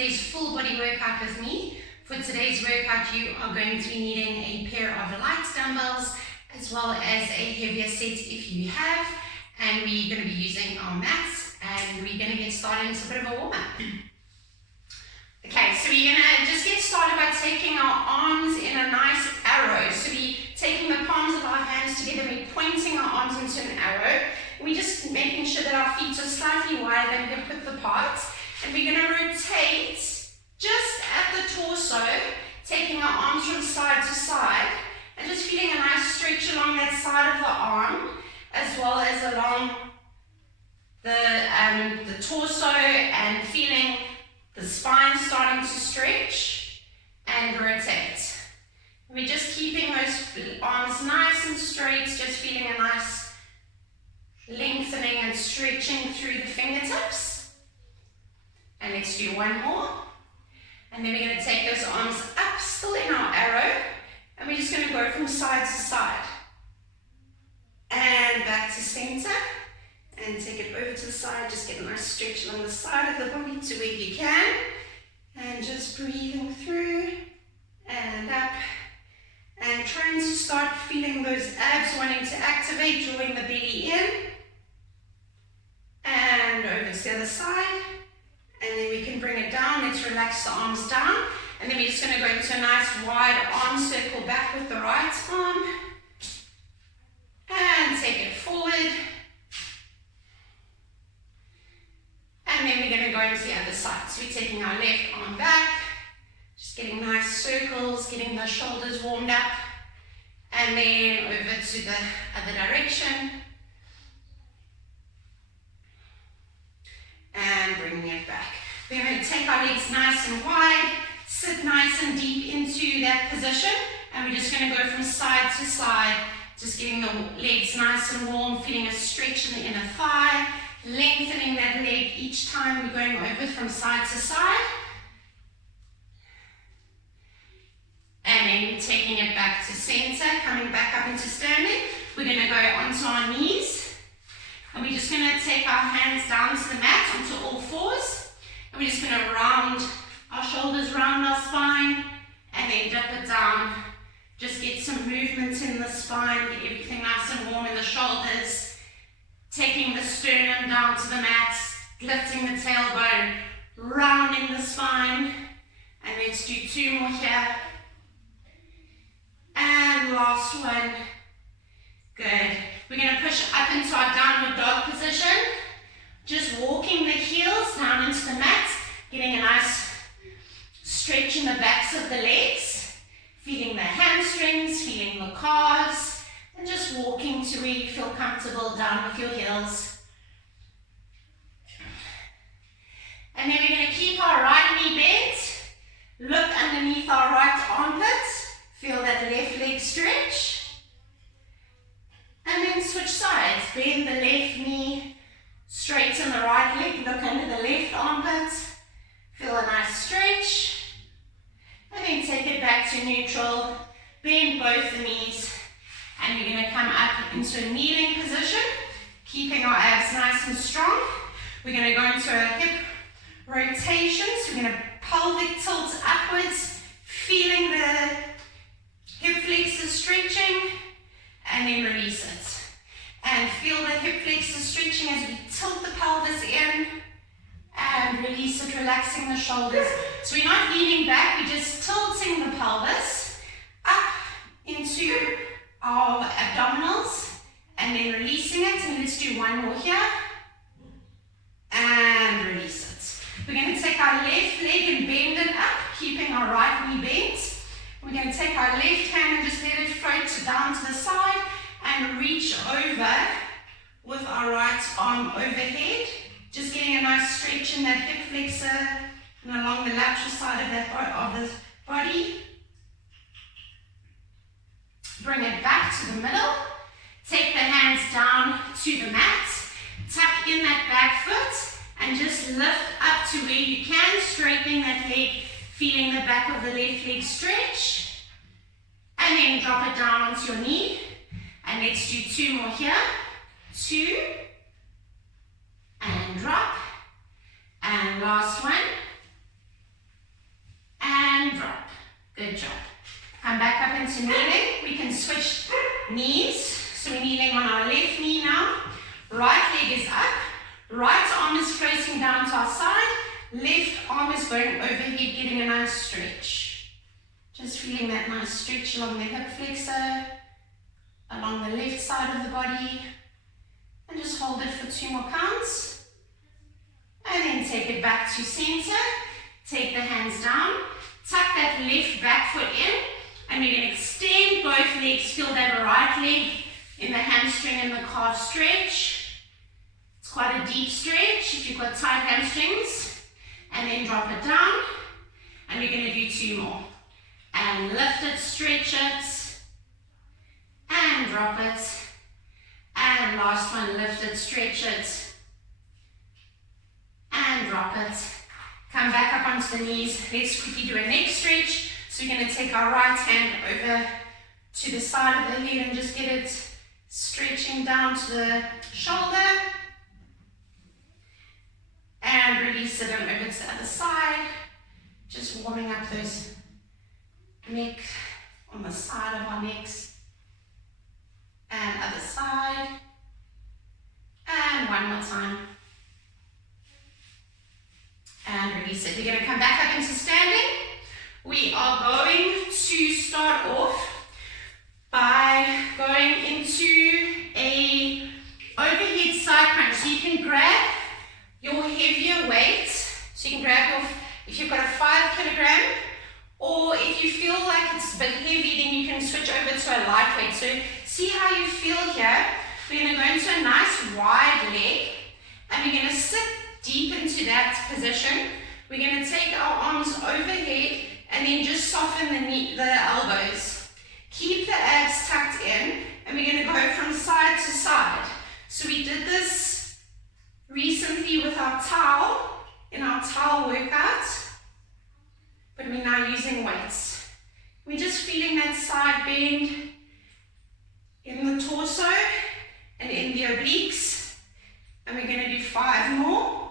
today's full body workout with me. For today's workout, you are going to be needing a pair of light dumbbells as well as a heavier set if you have. And we're going to be using our mats, and we're going to get started into a bit of a warm-up. Okay, so we're going to just get started by taking our arms in a nice arrow. So we're taking the palms of our hands together, we're pointing our arms into an arrow. We're just making sure that our feet are slightly wider than hip width apart. And we're going to rotate just at the torso, taking our arms from side to side, and just feeling a nice stretch along that side of the arm, as well as along the torso, and feeling the spine starting to stretch and rotate. We're just keeping those arms nice and straight, just feeling a nice lengthening and stretching through the fingertips. And let's do one more. And then we're going to take those arms up, still in our arrow, and we're just going to go from side to side. And back to center. And take it over to the side, just get a nice stretch along the side of the body to where you can. And just breathing through and up. And trying to start feeling those abs wanting to activate, drawing the belly in. And over to the other side. And then we can bring it down. Let's relax the arms down. And then we're just going to go into a nice wide arm circle back with the right arm. And take it forward. And then we're going to go into the other side. So we're taking our left arm back, just getting nice circles, getting the shoulders warmed up, and then over to the other direction. And bringing it back. We're going to take our legs nice and wide, sit nice and deep into that position, and we're just going to go from side to side, just getting the legs nice and warm, feeling a stretch in the inner thigh, lengthening that leg each time we're going over from side to side. And then taking it back to center, coming back up into standing. We're going to go onto our knees. And we're just going to take our hands down to the mat, onto all fours. And we're just going to round our shoulders, round our spine, and then dip it down. Just get some movement in the spine, get everything nice and warm in the shoulders. Taking the sternum down to the mat, lifting the tailbone, rounding the spine. And let's do two more here. And last one. Good. We're going to push up into our downward dog position. Just walking the heels down into the mat, getting a nice stretch in the backs of the legs, feeling the hamstrings, feeling the calves. And just walking to where you feel comfortable down with your heels. And then we're going to keep our right knee bent. Look underneath our right armpit. Feel that left leg stretch. And then switch sides. Bend the left knee, straighten the right leg. Look under the left armpit. Feel a nice stretch. And then take it back to neutral. Bend both the knees. And we're going to come up into a kneeling position, keeping our abs nice and strong. We're going to go into a hip rotation. So we're going to pelvic tilt upwards, feeling the hip flexors stretching, and then release it. And feel the hip flexors stretching as we tilt the pelvis in, and release it, relaxing the shoulders. So we're not leaning back, we're just tilting the pelvis up into our abdominals, and then releasing it. And let's do one more here, and release it. We're going to take our left leg and bend it up, keeping our right knee bent. We're going to take our left hand and just let it float down to the side, and reach over with our right arm overhead, just getting a nice stretch in that hip flexor and along the lateral side of the body. Bring it back to the middle. Take the hands down to the mat. Tuck in that back foot and just lift up to where you can, straightening that leg, feeling the back of the left leg stretch. And then drop it down onto your knee. And let's do two more here. 2. And drop. And last one. switch knees. So we're kneeling on our left knee now. Right leg is up. Right arm is floating down to our side. Left arm is going overhead, getting a nice stretch. Just feeling that nice stretch along the hip flexor, along the left side of the body. And just hold it for 2 more counts. And then take it back to center. Take the hands down. Tuck that left back foot in. And we're going to extend both legs. Feel that right leg in the hamstring and the calf stretch. It's quite a deep stretch if you've got tight hamstrings. And then drop it down. And we're going to do 2 more. And lift it, stretch it. And drop it. And last one, lift it, stretch it. And drop it. Come back up onto the knees. Let's quickly do a neck stretch. So we're going to take our right hand over to the side of the head and just get it stretching down to the shoulder. And release it and over to the other side. Just warming up those neck on the side of our necks. And other side. And one more time. And release it. We're going to come back up into standing. We are going to start off by going into a overhead side crunch. So you can grab your heavier weight. So you can grab if you've got a 5 kilogram, or if you feel like it's a bit heavy, then you can switch over to a lightweight. So see how you feel here. We're going to go into a nice wide leg, and we're going to sit deep into that position. We're going to take our arms overhead, and then just soften the elbows. Keep the abs tucked in, and we're going to go from side to side. So we did this recently with our towel, in our towel workout, but we're now using weights. We're just feeling that side bend in the torso and in the obliques, and we're going to do 5 more.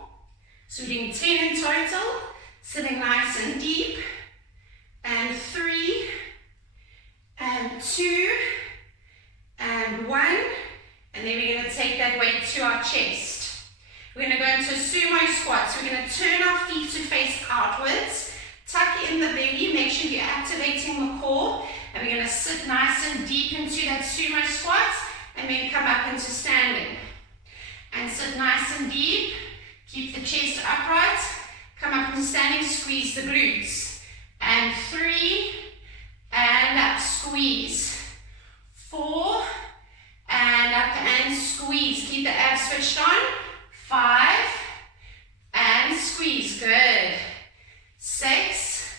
So we're doing 10 in total, sitting nice and deep, and 3, and 2, and 1, and then we're going to take that weight to our chest. We're going to go into a sumo squat. So we're going to turn our feet to face outwards, tuck in the belly, make sure you're activating the core, and we're going to sit nice and deep into that sumo squat, and then come up into standing. And sit nice and deep, keep the chest upright, come up into standing, squeeze the glutes. And 3, and up, squeeze. 4, and up and squeeze. Keep the abs switched on. 5, and squeeze, good. 6,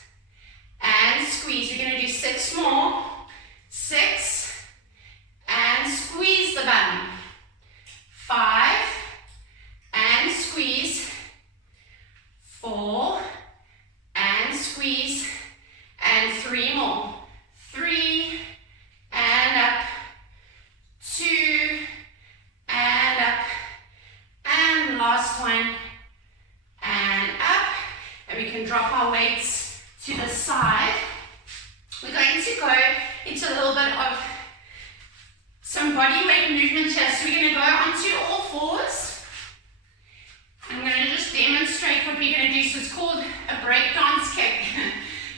and squeeze. We're going to do 6 more. 6, and squeeze the bum. 5, and squeeze. 4, and squeeze. And 3 more. 3, and up. 2, and up. And last one, and up. And we can drop our weights to the side. We're going to go into a little bit of some body weight movement here. So we're going to go onto all fours. I'm going to just demonstrate what we're going to do. So it's called a break dance kick.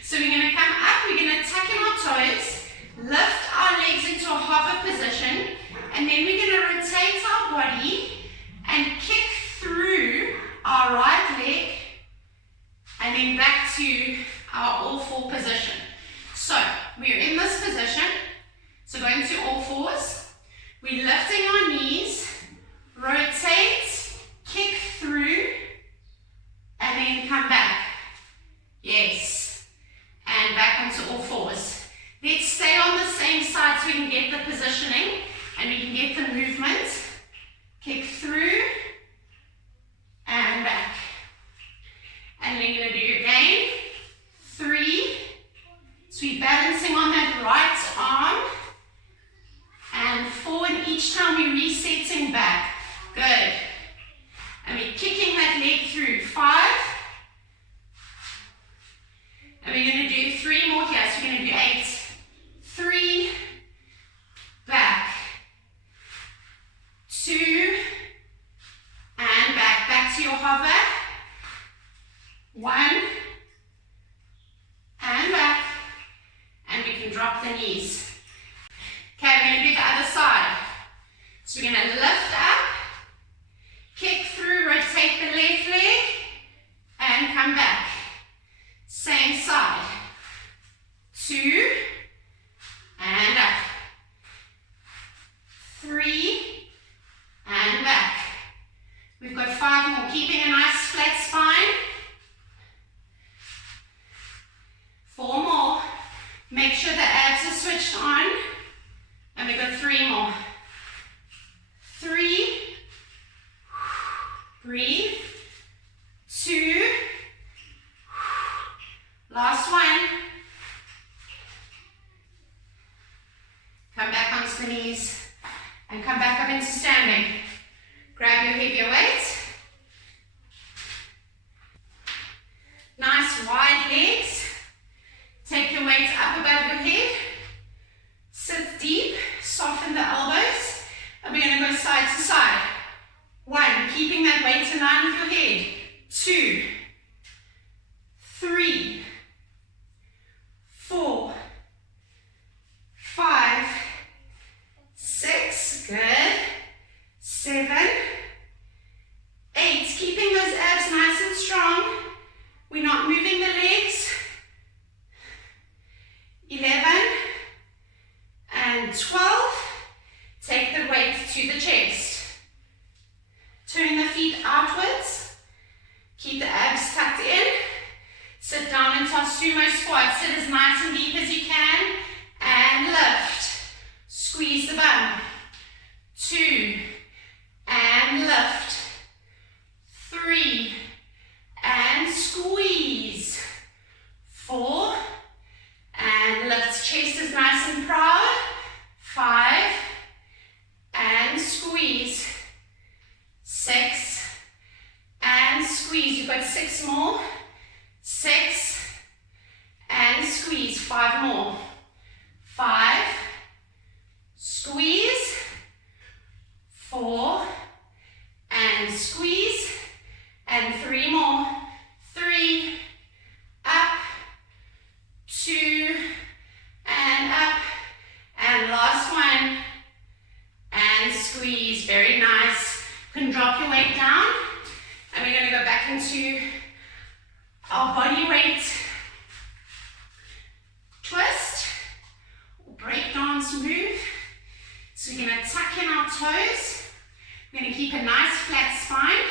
So we're going to come up, we're going to tuck in our toes, lift our legs into a hover position, and then we're going to rotate our body and kick through our right leg, and then back to our all four position. So we're in this position, so going to all fours, we're lifting our knees, rotate, kick through, and then come back. Yes, and back onto all fours. Let's stay on the same side so we can get the positioning and we can get the movement. Kick through and back. And we're going to do again. 3. So we're balancing on that right arm. And 4, and each time we're resetting back. Good. And we're kicking that leg through. 5. And we're going to do 3 more here. So we're going to do 8. 3, squat. Sit as nice and deep as you can and lift. Squeeze the bum. 2 and lift. 3 and squeeze. 4 and lift. Chest is nice and proud. 5 and squeeze. 6 and squeeze. You've got 6 more. 6 and squeeze. 5 more. 5, squeeze. 4 and squeeze. And 3 more. 3, up, 2 and up. And last one. And squeeze. Very nice. You can drop your weight down. And we're going to go back into our body weight twist or break dance move. So we're going to tuck in our toes. We're going to keep a nice flat spine.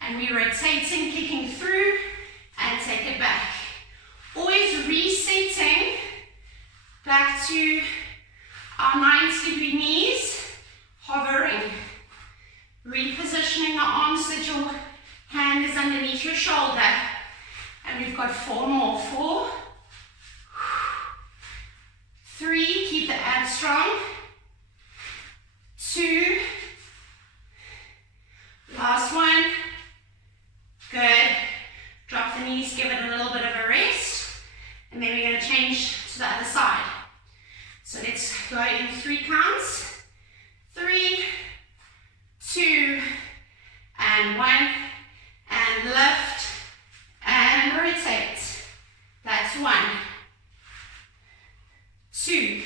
And we're rotating, kicking through and take it back. Always resetting back to our 90-degree knees, hovering. Repositioning our arms so that your hand is underneath your shoulder. And we've got 4 more. 4, 3, keep the abs strong. 2, last one. Good. Drop the knees, give it a little bit of a rest. And then we're going to change to the other side. So let's go in 3 counts. 3, 2, and 1. And lift and rotate. That's 1, 2,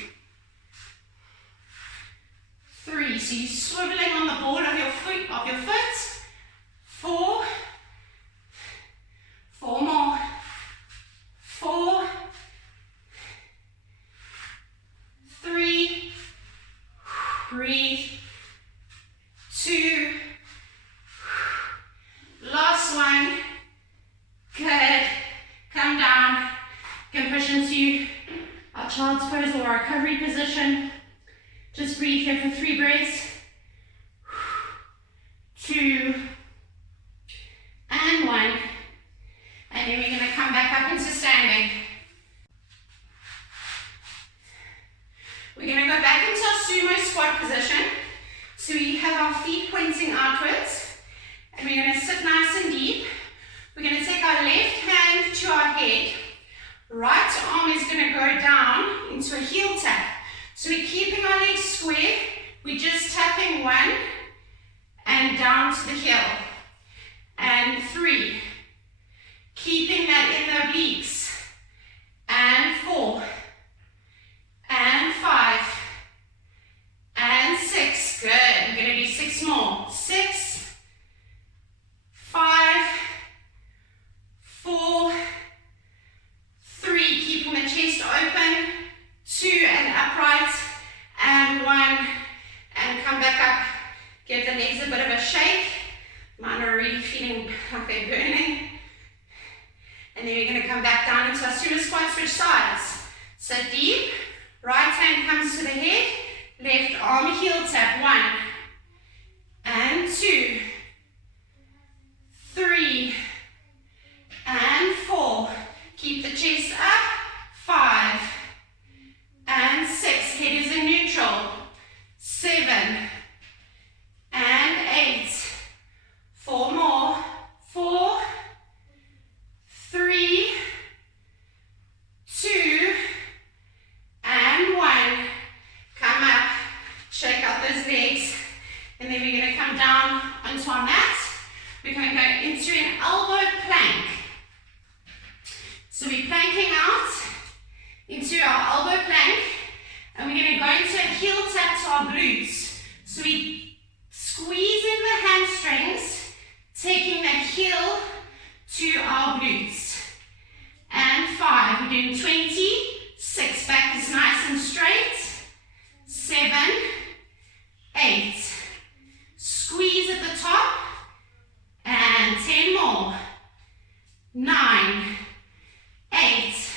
3. So you're swiveling on the ball of your foot. 4. 4 more. 4, 3. Breathe. 2. Last one. Good. Come down. You can push into our child's pose or our recovery position. Just breathe here for 3 breaths. 2 and 1. And then we're going to come back up into standing. We're going to go back into our sumo squat position. So we have our feet pointing outwards. And we're going to sit nice and deep. We're going to take our left hand to our head. Right arm is going to go down into a heel tap. So we're keeping our legs square. We're just tapping 1 and down to the heel. And 3. Keeping that in the obliques. And 4. And 5. And 6. Good. We're going to do 6 more. 6. 5. 4. 3. Keeping the chest open. 2 and upright. And 1. And come back up. Give the legs a bit of a shake. Mine are already feeling like they're burning. And then we're going to come back down into our sumo squat, switch sides. Sit deep. Right hand comes to the head. Left arm heel tap. 1. And 2. 3. And 4. Keep the chest up. 5. And 6. Head is in neutral. 7. And 8. 4 more. 4. 3. 2. And 1. Come up. Shake out those legs. And then we're going to come down onto our mat. We're going to go into an elbow plank. So we're planking out into our elbow plank. And we're going to go into a heel tap to our glutes. So we squeeze in the hamstrings, taking that heel to our glutes. And 5. We're doing 20. 6. Back is nice and straight. 7. 8. Squeeze at the top. And 10 more. 9. 8.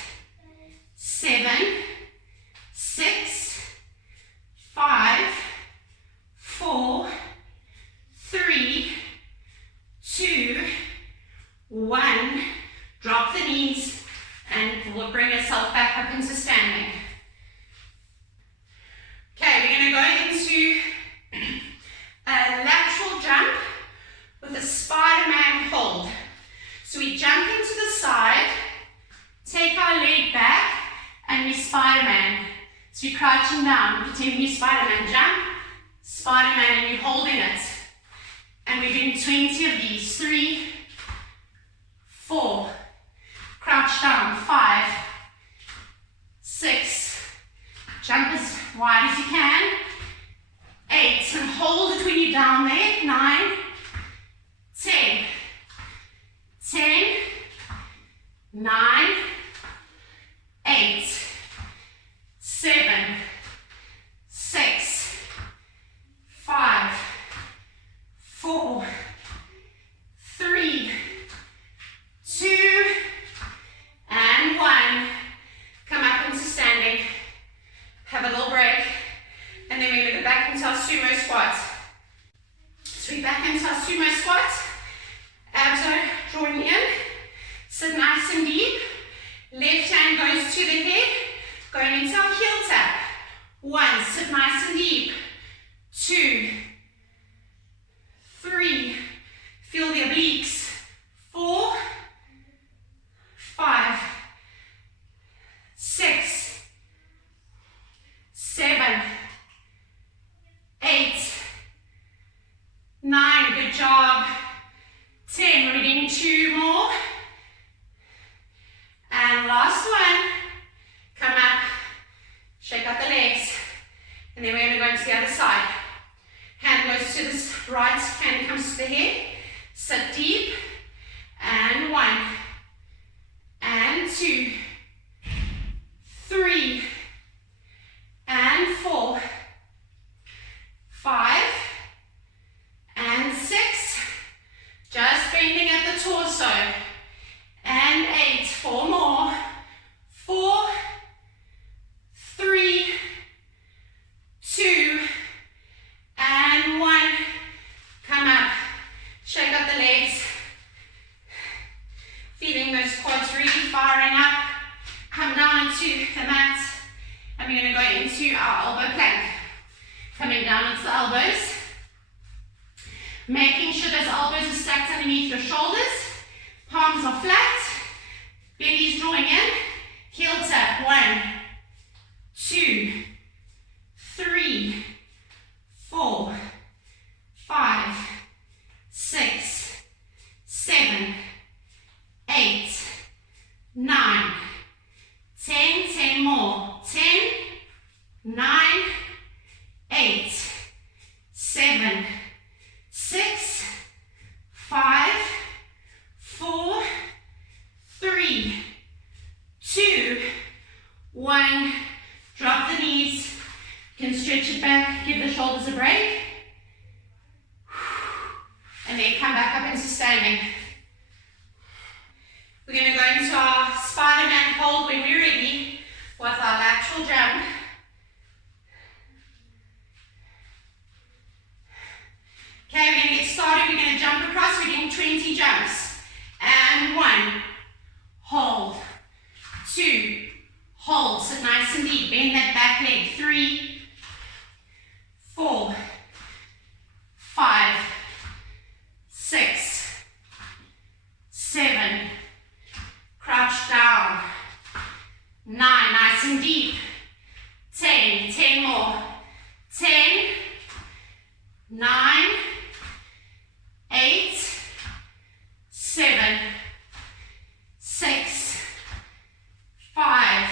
Drop the knees and we'll bring yourself back up into standing. Okay, we're going to go into a lateral jump with a Spider-Man hold. So we jump into the side, take our leg back, and we Spider-Man. So you're crouching down, pretending you Spider-Man. Jump, Spider-Man, and you're holding it. And we're doing 20 of these. 3, 4, crouch down, 5, 6, jump as wide as you can, 8, and hold it when you're down there, 9, 10, 10, 9, 8, 7, 6, 5, 4, 3, 2, and 1. Come up into standing. Have a little break. And then we're going to go back into our sumo squat. So we're back into our sumo squat. Abs are drawing in. Sit nice and deep. Left hand goes to the head. Going into our heel tap. 1. Sit nice and deep. 2, 3. Feel the obliques. 4, 5, 6, 7, 8, 9, good job. 10, reading 2 more. And last one. Come up, shake out the legs, and then we're going to go into the other side. Hand goes to the right, hand comes to the head. Sit deep, and 1, and 2, 3, and 4, 5, and 6, just bending at the torso, and 8, 4 more, 4, 3, 2, and 1, come up, shake up the legs, feeling those quads really firing up, come down to the mat, and we're going to go into our elbow plank, coming down onto the elbows, making sure those elbows are stacked underneath your shoulders, palms are flat, belly's drawing in, heel tap, 1, 2, 3, 4, 5, 6, 7, 8, 9, 10, 10 more, 10, 9, 8, 7, 6, 5, 4, 3, 2, 1, drop the knees, you can stretch it back, give the shoulders a break, and then come back up into standing. We're going to go into our Spider-Man hold when we're ready with our lateral jump. Okay, we're going to get started. We're going to jump across. We're doing 20 jumps. And 1, hold. 2, hold. Sit nice and deep. Bend that back leg. 3, 4, 5, 6, 7, crouch down. 9, nice and deep. 10, 10 more. 10, 9, 8, 7, 6, 5,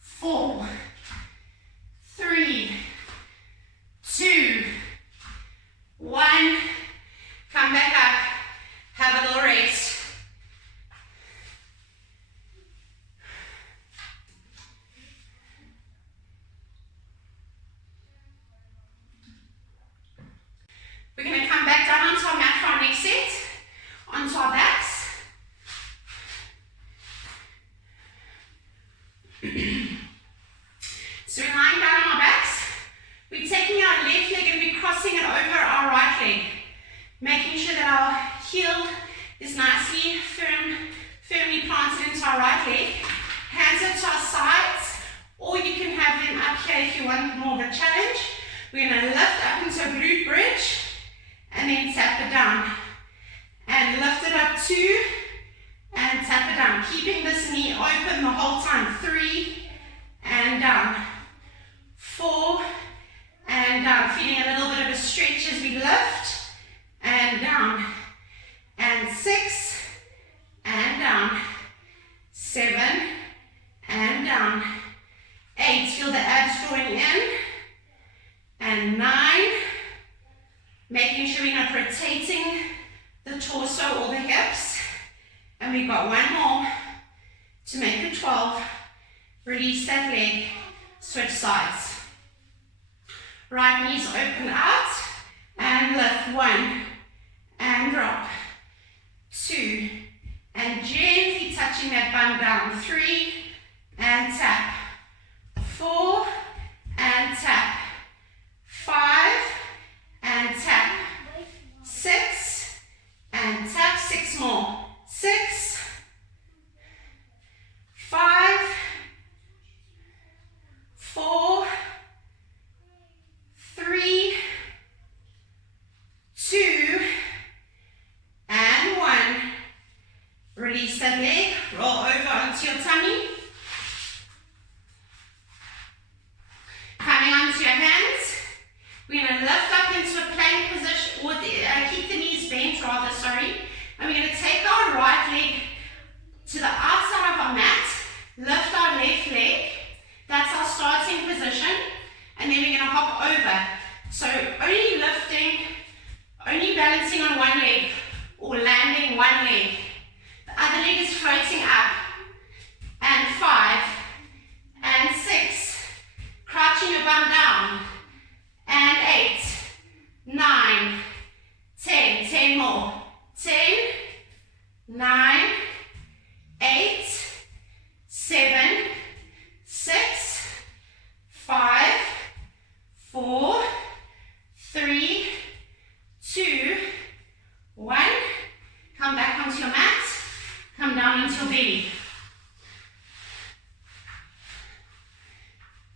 4, 3, 2, 1. Come back up. Have a little rest. We're going to come back down onto our mat for our next set, onto our backs. So we're lying down on our backs. We're taking our left leg and we're crossing it over our right leg, making sure that our heel is nicely firm firmly planted into our right leg. Hands up to our sides, or you can have them up here if you want more of a challenge. We're going to lift up into a glute bridge, and then tap it down. And lift it up 2, and tap it down. Keeping this knee open the whole time. 3, and down. 4, and down. Feeling a little bit of a stretch as we lift, and down. And 6, and down. 7, and down. 8, feel the abs drawing in. And 9, making sure we're not rotating the torso or the hips. And we've got 1 more to make it 12. Release that leg, switch sides. Right knees open out, and lift. 1, and drop. 2, and gently touching that bum down. 3, and tap. 4, and tap. 5, and tap. 6, and tap. 6 more. 6, 5, 4, 3, 2, and 1. Release that leg, roll over onto your tummy. Coming onto your hands, we're going to lift up into a plank position, or keep the knees bent rather, sorry. And we're going to take our right leg to the outside of our mat, lift our left leg. That's our starting position. And then we're going to hop over. So only lifting, only balancing on one leg, or landing one leg. The other leg is floating up. And 5, and 6, crouching your bum down. And 8, 9, 10, 10 more. 10, 9, 8, 7, 6, 5, 4, 3, 2, 1. Come back onto your mat. Come down into your belly.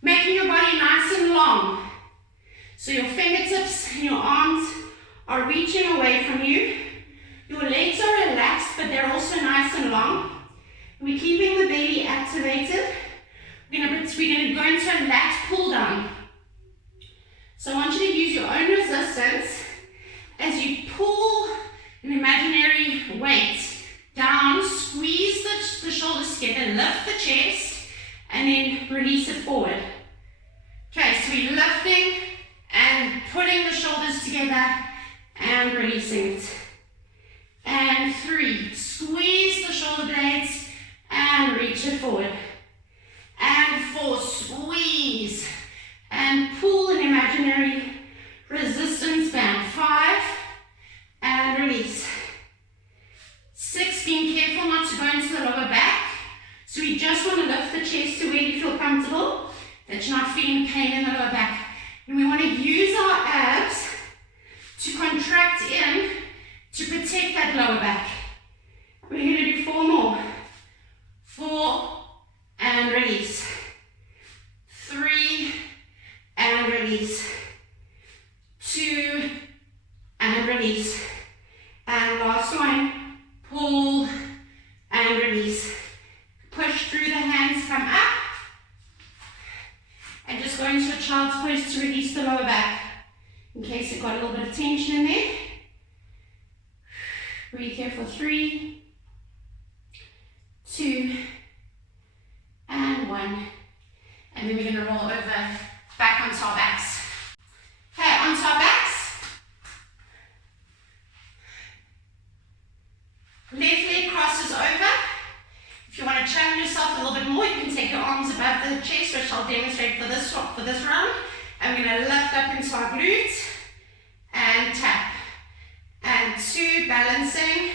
Making your body nice and long. So your fingertips and your arms are reaching away from you. Your legs are relaxed, but they're also nice and long. We're keeping the belly activated. We're going to go into a lat pull down. So I want you to use your own resistance as you pull an imaginary weight down, squeeze the shoulders together, lift the chest, and then release it forward. Okay, so we're lifting and putting the shoulders together and releasing it. And 3, squeeze the shoulder blades and reach it forward. And 4, squeeze and pull an imaginary resistance band. 5, and release. 6, being careful not to go into the lower back. So we just want to lift the chest to where you feel comfortable, that you're not feeling pain in the lower back. And we want to use our abs to contract in to protect that lower back. We're going to do 4 more. 4, and release. 3, and release. 2, and release. And last one, pull and release. Push through the hands, come up. And just go into a child's pose to release the lower back. In case you've got a little bit of tension in there. Breathe here for 3, 2, and 1. And then we're going to roll over back onto our backs. Okay, onto our backs. Left leg crosses over. If you want to challenge yourself a little bit more, you can take your arms above the chest, which I'll demonstrate for this round. And we're going to lift up into our glutes and tap. And 2, balancing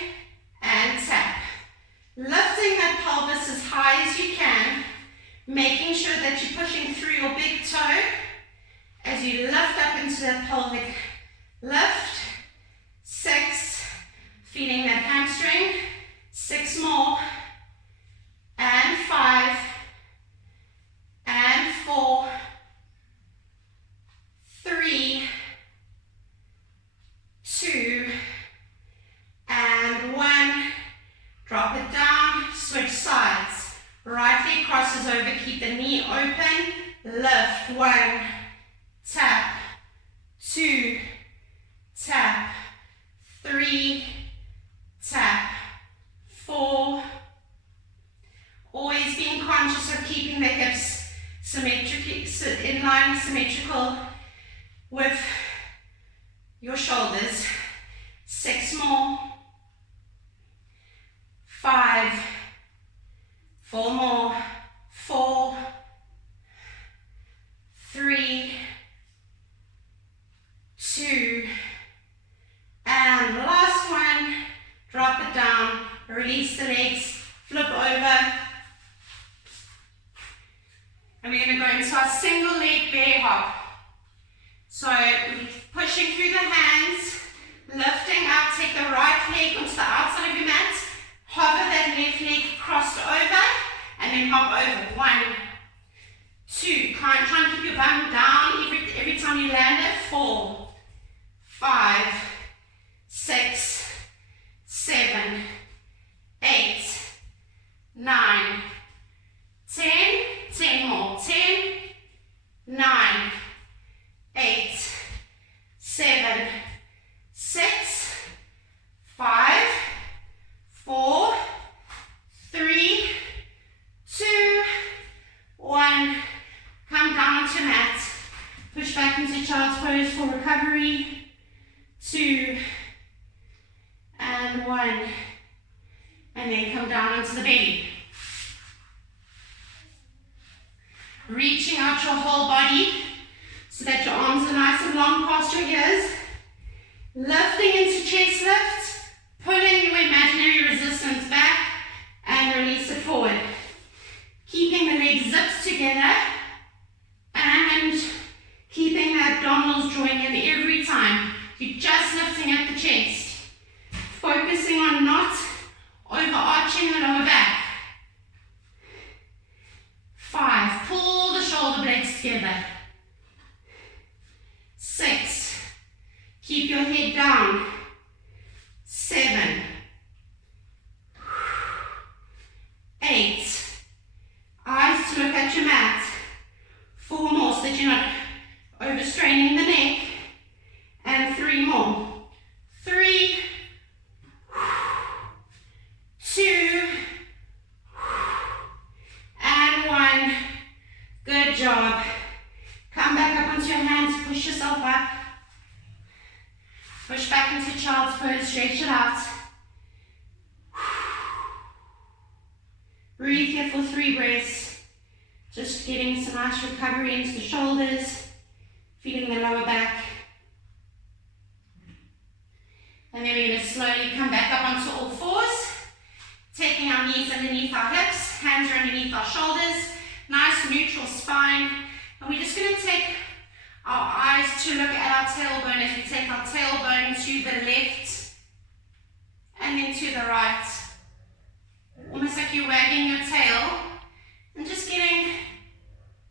and tap. Lifting that pelvis as high as you can, making sure that you're pushing through your big toe as you lift up into that pelvic lift. 6, feeling that hamstring. 6 more. lift, 1, tap, 2, tap, 3, tap, 4. Always being conscious of keeping the hips symmetrically in line, symmetrical with your shoulders. 6 more. 5. 4 more. 4. 3. 2. And last one. Drop it down. Release the legs. Flip over. And we're going to go into our single leg bear hop. So pushing through the hands, lifting up, take the right leg onto the outside of your mat, hover that left leg crossed over, and then hop over. 1, 2, try and keep your bum down every time you land it. 4, 5, 6, 7, 8, 9, 10, 10 more, 10, 9, 8, 7, 6, 5, 4, 3, 2, 1. Come down onto your mat. Push back into child's pose for recovery. 2, and 1. And then come down onto the belly. Reaching out your whole body so that your arms are nice and long past your ears. Lifting into chest lift, pulling your imaginary resistance back and release it forward. Keeping the legs zipped together and keeping the abdominals drawing in every time. You're just lifting at the chest. Focusing on not overarching the lower back. 5, pull the shoulder blades together. 6, keep your head down. 7, 8, eyes to look at your mat. 4 more so that you're not overstraining the neck. And 3 more. 3, 2, and 1. Good job. Come back up onto your hands, push yourself up. Push back into child's pose, stretch it out. Breathe here for 3 breaths. Just getting some nice recovery into the shoulders, feeling the lower back. And then we're going to slowly come back up onto all 4s. Taking our knees underneath our hips, hands are underneath our shoulders, nice neutral spine. And we're just going to take our eyes to look at our tailbone as we take our tailbone to the left and then to the right. Almost like you're wagging your tail and just getting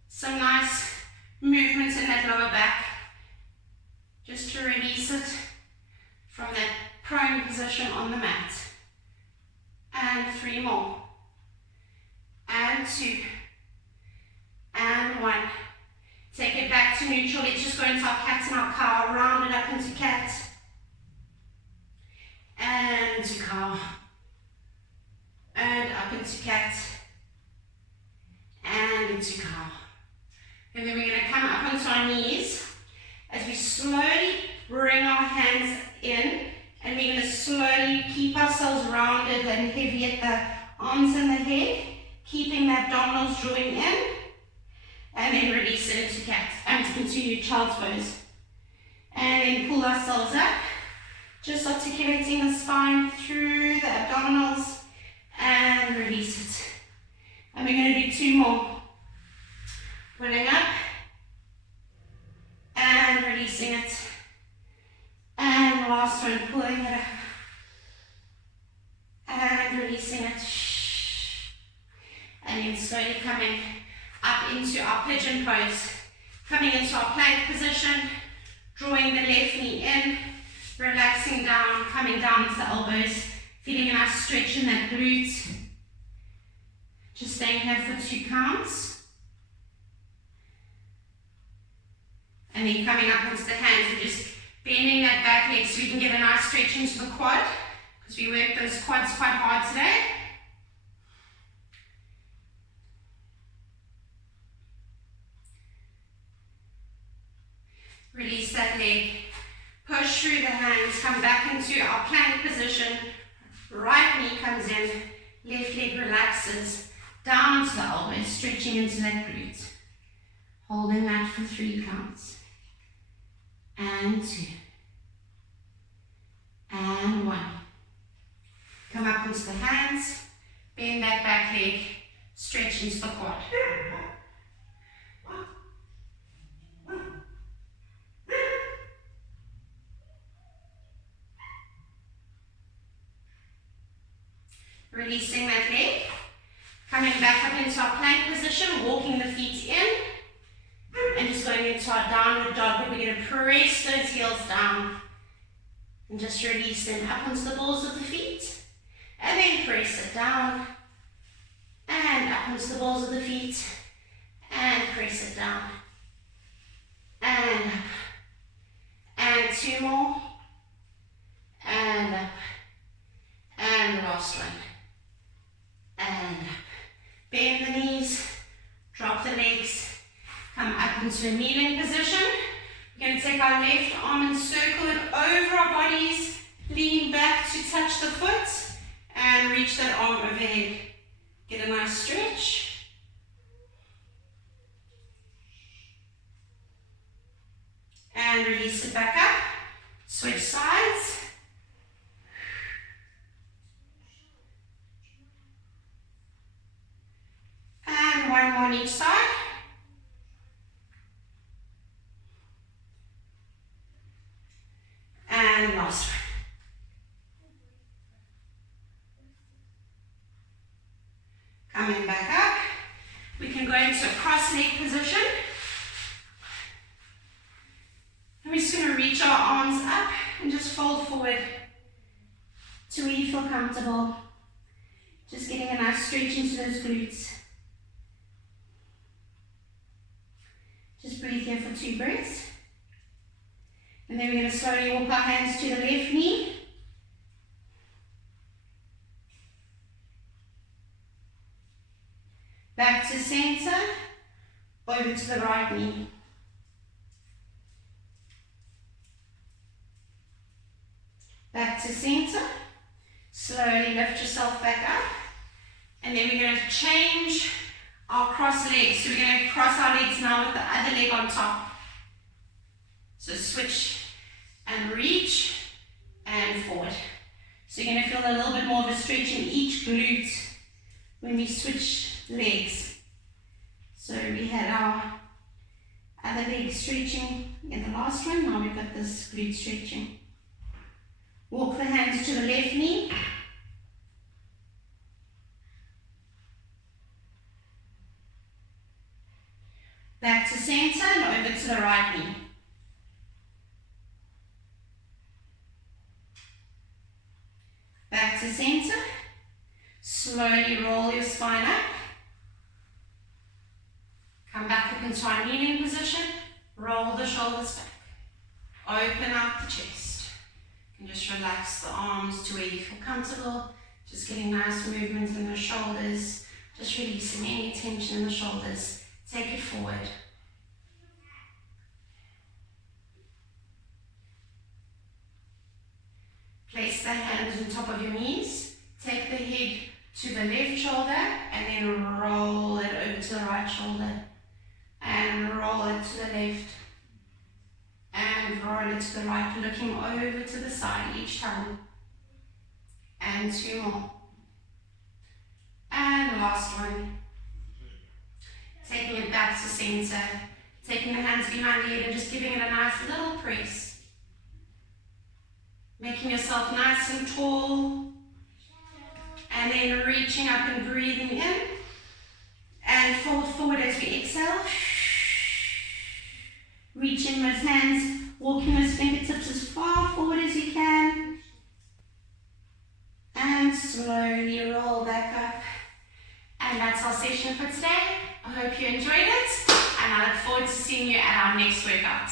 some nice movement in that lower back. Just to release it from that prone position on the mat. And 3 more. And 2. And 1. Take it back to neutral. Let's just go into our cat and our cow. Round it up into cat. And to cow. And up into cat. And into cow. And then we're going to come up onto our knees as we slowly bring our hands in. And we're going to slowly keep ourselves rounded and heavy at the arms and the head. Keeping the abdominals drawing in. And then release it into cat, and into child's pose. And then pull ourselves up, just articulating the spine through the abdominals, and release it. And we're going to do 2 more. Pulling up, and releasing it. And the last one, pulling it up, and releasing it. And then slowly coming up into our pigeon pose, coming into our plank position, drawing the left knee in, relaxing down, coming down to the elbows, feeling a nice stretch in that glute. Just staying here for 2 counts. And then coming up onto the hands and just bending that back leg so we can get a nice stretch into the quad, because we worked those quads quite hard today. Release that leg, push through the hands, come back into our plank position. Right knee comes in, left leg relaxes, down to the elbow, stretching into that glute. Holding that for 3 counts. And 2. And 1. Come up into the hands, bend that back leg, stretch into the quad. Releasing that leg, coming back up into our plank position, walking the feet in, and just going into our downward dog, but we're going to press those heels down, and just release them up onto the balls of the feet, and then press it down, and up onto the balls of the feet, and press it down, and up, and 2 more, and up, and last one. And up. Bend the knees, drop the legs, come up into a kneeling position. We're going to take our left arm and circle it over our bodies, lean back to touch the foot, and reach that arm overhead. Get a nice stretch. And release it back up. Switch sides. And 1 more on each side. And last one. Coming back up. We can go into a cross leg position. And we're just going to reach our arms up and just fold forward to where you feel comfortable. Just getting a nice stretch into those glutes. Just breathe here for 2 breaths. And then we're going to slowly walk our hands to the left knee. Back to center, over to the right knee. Back to center, slowly lift yourself back up. And then we're going to change our cross legs. So we're going to cross our legs now with the other leg on top. So switch and reach and forward. So you're going to feel a little bit more of a stretch in each glute when we switch legs. So we had our other leg stretching in the last one. Now we've got this glute stretching. Walk the hands to the left knee. Back to center and over to the right knee. Back to center. Slowly roll your spine up. Come back up into our kneeling position. Roll the shoulders back. Open up the chest. You can just relax the arms to where you feel comfortable. Just getting nice movement in the shoulders. Just releasing any tension in the shoulders. Take it forward. Place the hands on top of your knees. Take the head to the left shoulder and then roll it over to the right shoulder. And roll it to the left. And roll it to the right, looking over to the side each time. And 2 more. And last one. Taking it back to center. Taking the hands behind the head and just giving it a nice little press. Making yourself nice and tall. And then reaching up and breathing in. And fold forward as we exhale. Reaching those hands, walking those fingertips as far forward as you can. And slowly roll back up. And that's our session for today. I hope you enjoyed it. And I look forward to seeing you at our next workout.